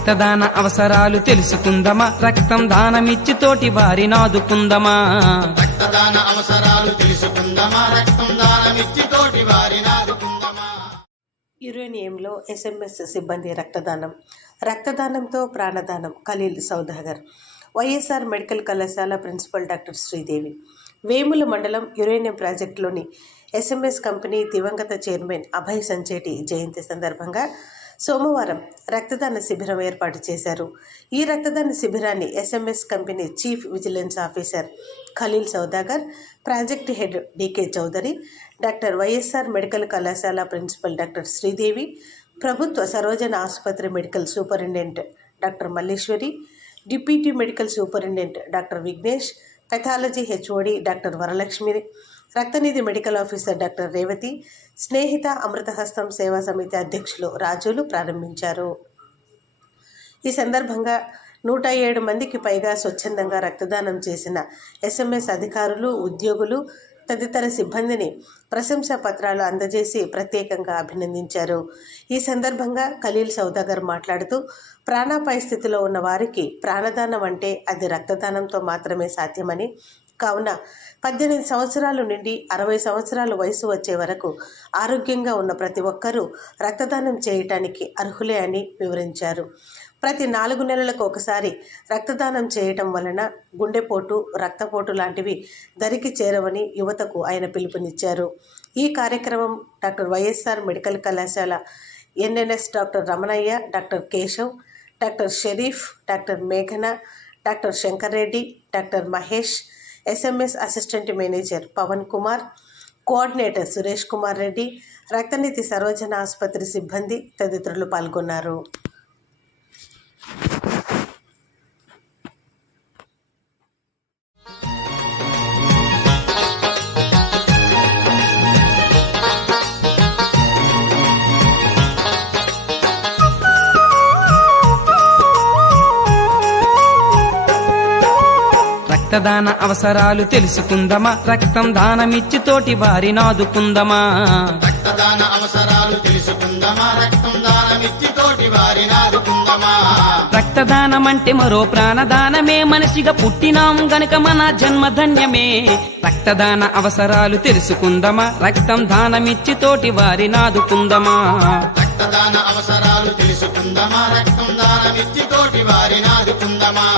రక్తదాన అవసరాలు తెలుసుకుందమా, రక్తం దానమిచ్చి తోటి వారిని ఆదుకుందమా. రక్తదాన అవసరాలు తెలుసుకుందమా, రక్తం దానమిచ్చి తోటి వారిని ఆదుకుందమా. యురేనియంలో ఎస్ఎంఎస్ సిబ్బంది రక్తదానంతో ప్రాణదానం. ఖలీల్ సౌదాగర్. వైఎస్ఆర్ మెడికల్ కళాశాల ప్రిన్సిపల్ డాక్టర్ శ్రీదేవి. వేముల మండలం యురేనియం ప్రాజెక్టులోని ఎస్ఎంఎస్ కంపెనీ దివంగత చైర్మన్ అభయ్ సంచేటి జయంతి సందర్భంగా సోమవారం రక్తదాన శిబిరం ఏర్పాటు చేశారు. ఈ రక్తదాన శిబిరాన్ని SMS company chief vigilance officer Khaleel Saudagar, project head DK Chaudhary, doctor YSR medical కళాశాల ప్రిన్సిపల్ డాక్టర్ శ్రీదేవి, ప్రభుత్వ సరోజన ఆసుపత్రి medical superintendent doctor Malleswari, deputy medical superintendent doctor Vignesh, pathology HOD doctor Varalakshmi, రక్తనిధి medical officer doctor Revathi, Snehitha Amruthahastham సేవా సమితి అధ్యక్షులు రాజులు ప్రారంభించారు. ఈ సందర్భంగా 107 మందికి పైగా స్వచ్ఛందంగా రక్తదానం చేసిన ఎస్ఎంఎస్ అధికారులు, ఉద్యోగులు తదితర సిబ్బందిని ప్రశంసా పత్రాలు అందజేసి ప్రత్యేకంగా అభినందించారు. ఈ సందర్భంగా ఖలీల్ సౌదాగర్ మాట్లాడుతూ, ప్రాణాపాయ స్థితిలో ఉన్న వారికి ప్రాణదానం అంటే అది రక్తదానంతో మాత్రమే సాధ్యమని, కావున 18 సంవత్సరాల నుండి 60 సంవత్సరాల వయసు వచ్చే వరకు ఆరోగ్యంగా ఉన్న ప్రతి ఒక్కరూ రక్తదానం చేయటానికి అర్హులే అని వివరించారు. ప్రతి 4 నెలలకు ఒకసారి రక్తదానం చేయటం వలన గుండెపోటు, రక్తపోటు లాంటివి దరికి చేరవని యువతకు ఆయన పిలుపునిచ్చారు. ఈ కార్యక్రమం డాక్టర్ వైఎస్ఆర్ మెడికల్ కళాశాల NNS doctor Ramanaiah, doctor Keshav, doctor Sharif, doctor మేఘన, doctor Shankar Reddy, doctor Mahesh, SMS assistant manager Pavan Kumar, coordinator Suresh Kumar Reddy, రక్తనిధి సరోజన ఆసుపత్రి సిబ్బంది తదితరులు పాల్గొన్నారు. రక్తదాన అవసరాలు తెలుసుకుందమా, రక్తం దానమిచ్చి తోటి వారిని ఆదుకుందమా. రక్తదాన అవసరాలు తెలుసుకుందమా, రక్తం దానమిచ్చి తోటి వారిని ఆదుకుందమా. రక్తదానం అంటే మరో ప్రాణదానమే, మనిషిగా పుట్టినాం గనుక మన జన్మధన్యమే. రక్తదాన అవసరాలు తెలుసుకుందమా, రక్తం దానమిచ్చి తోటి వారిని ఆదుకుందమా. రక్తదాన అవసరాలు తెలుసుకుందమా, రక్తం దానమిచ్చి తోటి వారిని ఆదుకుందమా.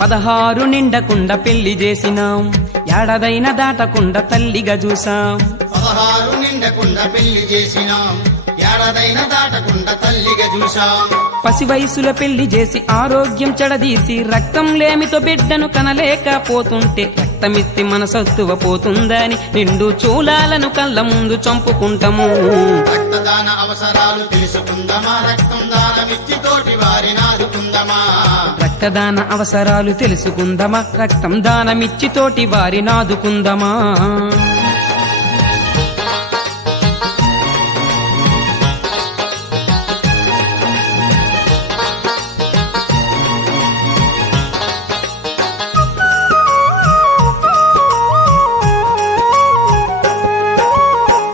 పదహారు నిండకుండా పెళ్లి చేసినాం, ఏడాదైనా దాటకుండా తల్లిగా చూసాం. 16 నిండకుండా పెళ్లి చేసినాం, ఏడాదైనా దాటకుండా తల్లిగా చూసాం. పసి వయసులో పెళ్లి చేసి ఆరోగ్యం చెడదీసి రక్తం లేమితో బిడ్డను కనలేకపోతుంటే రక్తమిత్తి మన సత్తువ పోతుందని నిండు చూలాలను కళ్ళ ముందు చంపుకుంటాము. రక్తదాన అవసరాలు తెలుసుకుందమా, రక్తం దానమిచ్చి తోటి వారిని ఆదుకుందమా. రక్తదాన అవసరాలు తెలుసుకుందమా, రక్తం దానమిచ్చి తోటి వారిని ఆదుకుందమా.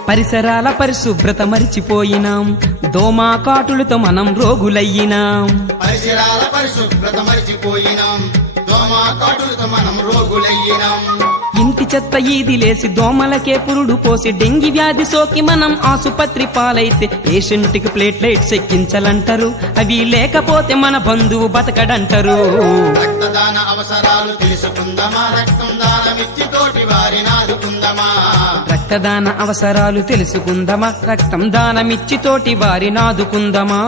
పరిసరాల పరిశుభ్రత మరిచిపోయినాం, దోమా కాటులతో మనం రోగులయ్యినాం. పరిసరాల పరిశుభ్రత మరిచిపోయినాం, దోమా కాటులతో మనం రోగులయ్యినాం. ఇంటి చెత్త ఈదిలేసి దోమలకే పురుడు పోసి డెంగీ వ్యాధి సోకి మనం ఆసుపత్రి పాలైతే పేషెంట్కి ప్లేట్లెట్స్ ఎక్కించాలంటారు, అవి లేకపోతే మన బంధువు బతకడంటారు. రక్తదాన అవసరాలు తెలుసుకుందమా, రక్తం దానమిచ్చి తోటి వారిని ఆదుకుందమా. రక్తదాన అవసరాలు తెలుసుకుందమా, రక్తం దానమిచ్చి తోటి వారిని ఆదుకుందమా.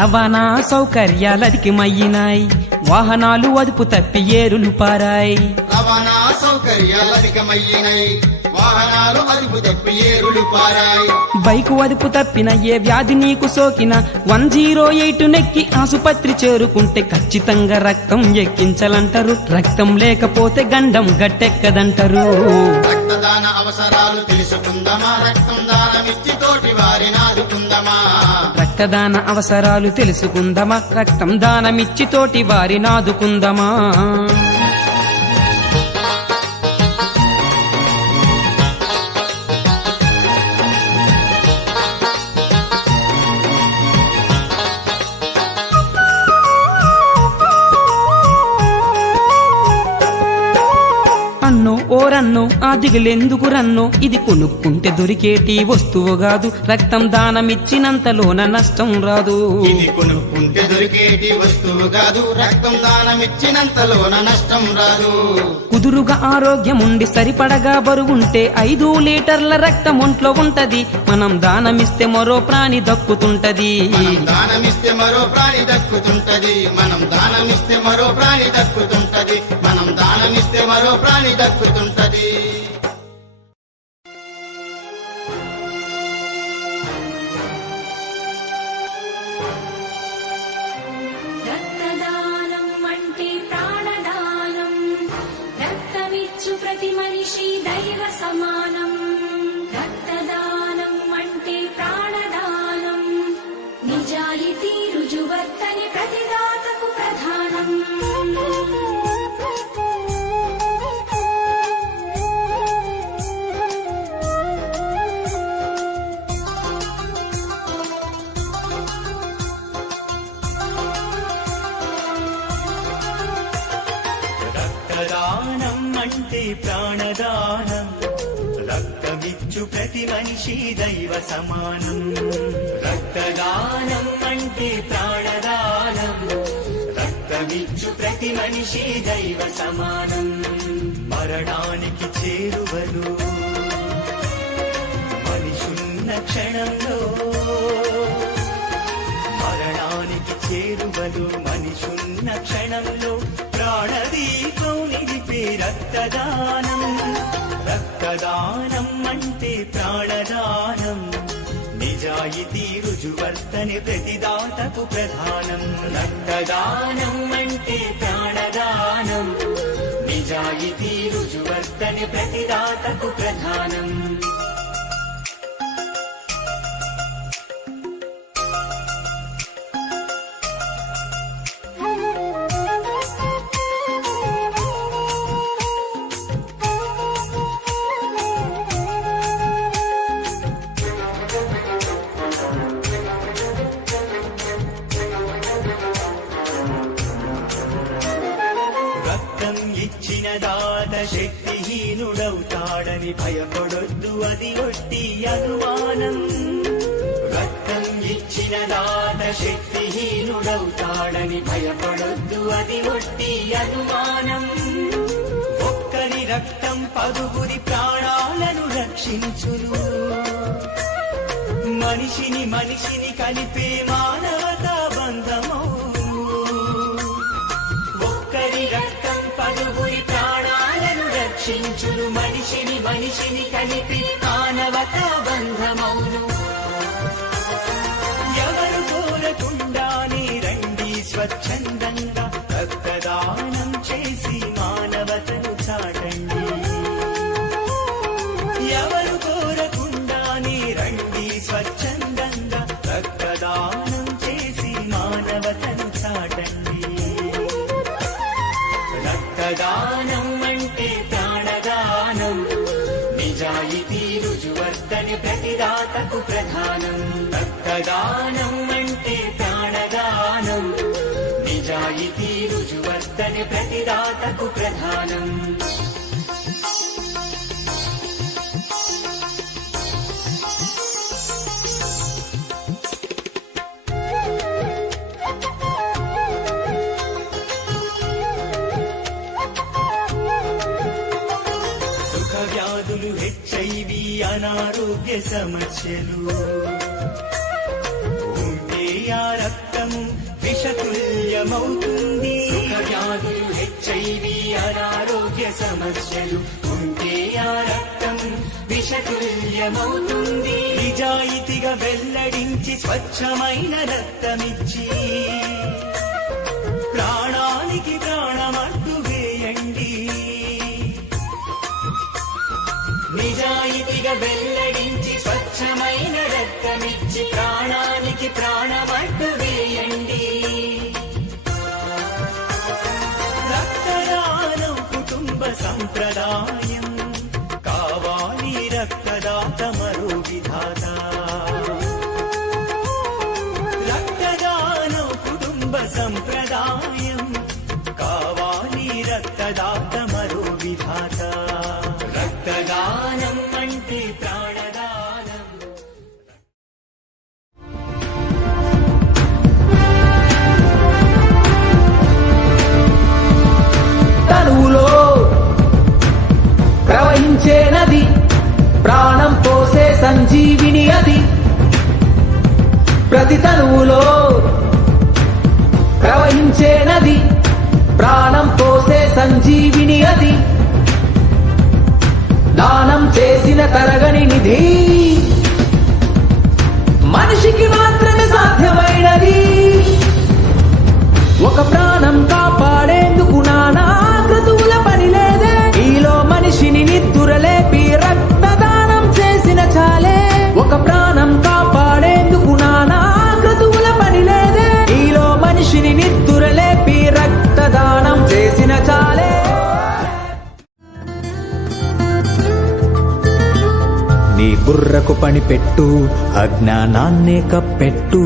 రవాణా సౌకర్యాలధికమయ్యినాయి, వాహనాలు అదుపు తప్పి ఏరులు పారాయి. రవాణా సౌకర్యాలు అధికమయ్యినాయి, వాహనాలు అదుపు తప్పి ఏరులు పారాయి. బైకు అదుపు తప్పిన ఏ వ్యాధి నీకు సోకిన 108 నెక్కి ఆసుపత్రి చేరుకుంటే ఖచ్చితంగా రక్తం ఎక్కించాలంటారు. రక్తం లేకపోతే గండం గట్టెక్కదంటారు. రక్తదాన అవసరాలు తెలుసుకుందామా, రక్తం దానమిచ్చి తోటి వారిని ఆదుకుందామా. రక్తదాన అవసరాలు తెలుసుకుందామా, రక్తం దానమిచ్చి తోటి వారిని ఆదుకుందామా. అన్నో ఓరన్నో ఆ దిగులెందుకు రన్నో, ఇది కొనుక్కుంటే దొరికేటి వస్తువు కాదు. రక్తం దానమిచ్చినంతలోన నష్టం రాదు. ఇది కొనుక్కుంటే దొరికేటి వస్తువు కాదు, రక్తం దానమిచ్చినంతలోన నష్టం రాదు. కుదురుగా ఆరోగ్యముండి సరిపడగా బరువుంటే 5 లీటర్ల రక్తం ఒంట్లో ఉంటది. మనం దానమిస్తే మరో ప్రాణి దక్కుతుంటది. మనం దానమిస్తే మరో ప్రాణి దక్కుతుంటది. మనం దానమిస్తే మరో ప్రాణి దక్కుతుంటది. మనం దానమిస్తే మరో ప్రాణి దక్కుతుంటది. రక్తదానం అంటే ప్రాణదానం, రక్తమిచ్చు ప్రతి మనిషి దైవ సమానం. రక్తదానం అంటే ప్రాణదానం, నిజాయితీ రుజువర్తని ప్రతిదాతకు ప్రధానం. రక్తదానం అంటే ప్రాణదానం, రక్తమిచ్చు ప్రతి మనిషి దైవ సమానం. రక్తదానం అంటే ప్రాణదానం, రక్తమిచ్చు ప్రతి మనిషి దైవ సమానం. మరణానికి చేరువలు మనిషున్న క్షణంలో, మరణానికి చేరువలు మనిషున్న క్షణంలో ప్రాణదీపం నిలిపే రక్తదానం. రక్తదానం అంటే ప్రాణదానం, నిజాయితీ రుజువర్తని ప్రతిదాతకు ప్రధానం. రక్తదానం అంటే ప్రాణదానం, నిజాయితీ రుజువర్తని ప్రతిదాతకు ప్రధానం. రక్తం ఇచ్చిన దాత శక్తిహీనుడవుతాడని భయపడొద్దు, అది ఒట్టి అనుమానం. రక్తం ఇచ్చిన దాత శక్తిహీనుడవుతాడని భయపడొద్దు, అది ఒట్టి అనుమానం. ఒక్కరి రక్తం పదుగురి ప్రాణాలను రక్షించును, మనిషిని మనిషిని కలిపే మానవతా బంధమౌ. ఒక్కరి రక్తం పదుగురి ప్రాణాలను రక్షించును, మనిషిని మనిషిని కలిపి మానవతా బంధమౌను. ఎవరు కోరకుండానే రండి స్వచ్ఛందంగా రక్తదానం చేసి మానవతను చాటండి. ఎవరు కోరకుండానే రండి స్వచ్ఛందంగా రక్తదానం చేసి మానవతను చాటండి. రక్తదానం అంటే ప్రాణదానం, నిజాయితీ రుజువర్తని ప్రతిదాతకు ప్రధానం. రక్తదానం అంటే ప్రాణదానం, నిజాయితీ రుజువర్తని ప్రతిదాతకు ప్రధానం. వ్యాధులు HIV అనారోగ్య సమస్యలు ఉంటే ఆ రక్తము విషతుల్యమవుతుంది. సుఖ వ్యాధులు హెచ్ఐవి అనారోగ్య సమస్యలు ఉంటే ఆ రక్తం విషతుల్యమవుతుంది. నిజాయితీగా వెల్లడించి స్వచ్ఛమైన రక్తమిచ్చి ప్రాణానికి ప్రాణమట్టు వేయండి. నిజాయితీగా వెల్లడించి స్వచ్ఛమైన రక్తమిచ్చి ప్రాణానికి ప్రాణమట్టు వేయండి. రక్తదానం కుటుంబ సంప్రదాయం, కావాలి రక్తదాత మరో విధాత. రక్తదానం కుటుంబ సంప్రదాయం, కావాలి రక్తదాత మరో విధాత. రక్తదానం అంటే ప్రాణదానం. తనువులో ప్రవహించే నది, ప్రాణం పోసే సంజీవిని అది. ప్రతి తనువులో ప్రవహించే నది, ప్రాణం పోసే సంజీవిని అది. దానం చేసిన తరగని నిధి, మనిషికి మాత్రమే సాధ్యమైనది. ఒక ప్రాణం కాపాడేందుకు నానా క్రతువుల పని లేదే. ఈలో మనిషిని నిద్దురలేపి రక్తదానం చేసిన చాలే. ఒక ప్రాణం కాపాడేందుకు నానా క్రతువుల పని లేదే. ఈలో మనిషిని నిద్దురలేపి రక్తదానం చేసిన చాలే. నీ బుర్రకు పని పెట్టు, అజ్ఞానాన్నే కప్పెట్టు,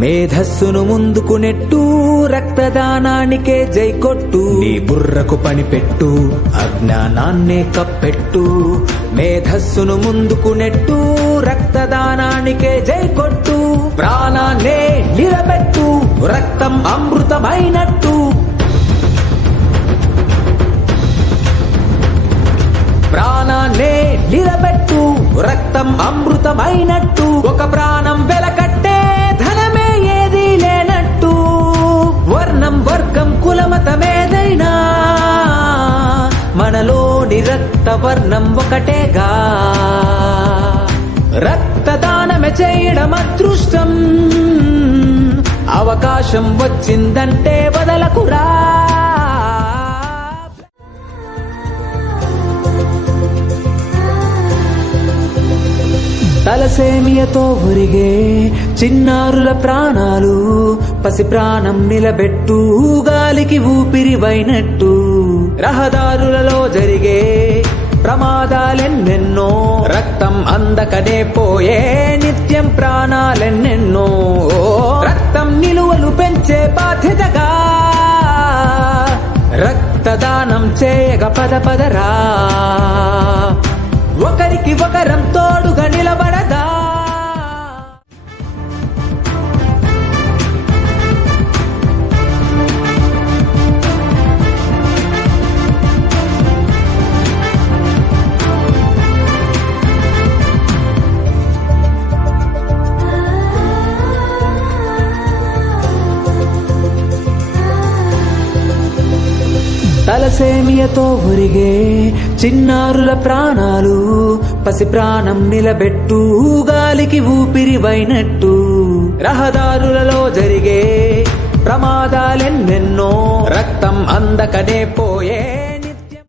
మేధస్సును ముందుకు నెట్టు, రక్తదానానికే జై కొట్టు. నీ బుర్రకు పని పెట్టు, అజ్ఞానాన్నే కప్పెట్టు, మేధస్సును ముందుకు నెట్టు, రక్తదానానికే జై కొట్టు. ప్రాణాన్నే నిలబెట్టు, రక్తం అమృతమైనట్టు. ప్రాణాన్నే నిలబెట్టు, రక్తం అమృతమైనట్టు. ఒక ప్రాణం వెలకట్టే ధనమే ఏదీ లేనట్టు. వర్ణం వర్గం కులమతమేదైనా మనలోని రక్త వర్ణం ఒకటేగా. రక్తదానమే చేయడం అదృష్టం, అవకాశం వచ్చిందంటే వదలకురా. తలసేమియతో ఒరిగే చిన్నారుల ప్రాణాలు, పసి ప్రాణం నిలబెట్టు, గాలికి ఊపిరివైనట్టు. రహదారులలో జరిగే ప్రమాదాలెన్నెన్నో, రక్తం అందకనే పోయే నిత్యం ప్రాణాలెన్నెన్నో. రక్తం నిలువలు పెంచే బాధ్యతగా రక్తదానం చేయగ పద పదరా. ఒకరికి ఒకరం తోడుగా నిలబడదా. తలసేమియతో ఒరిగే చిన్నారుల ప్రాణాలు, పసి ప్రాణం నిలబెట్టు, గాలికి ఊపిరివైనట్టు. రహదారులలో జరిగే ప్రమాదాలెన్నెన్నో, రక్తం అందకనే పోయే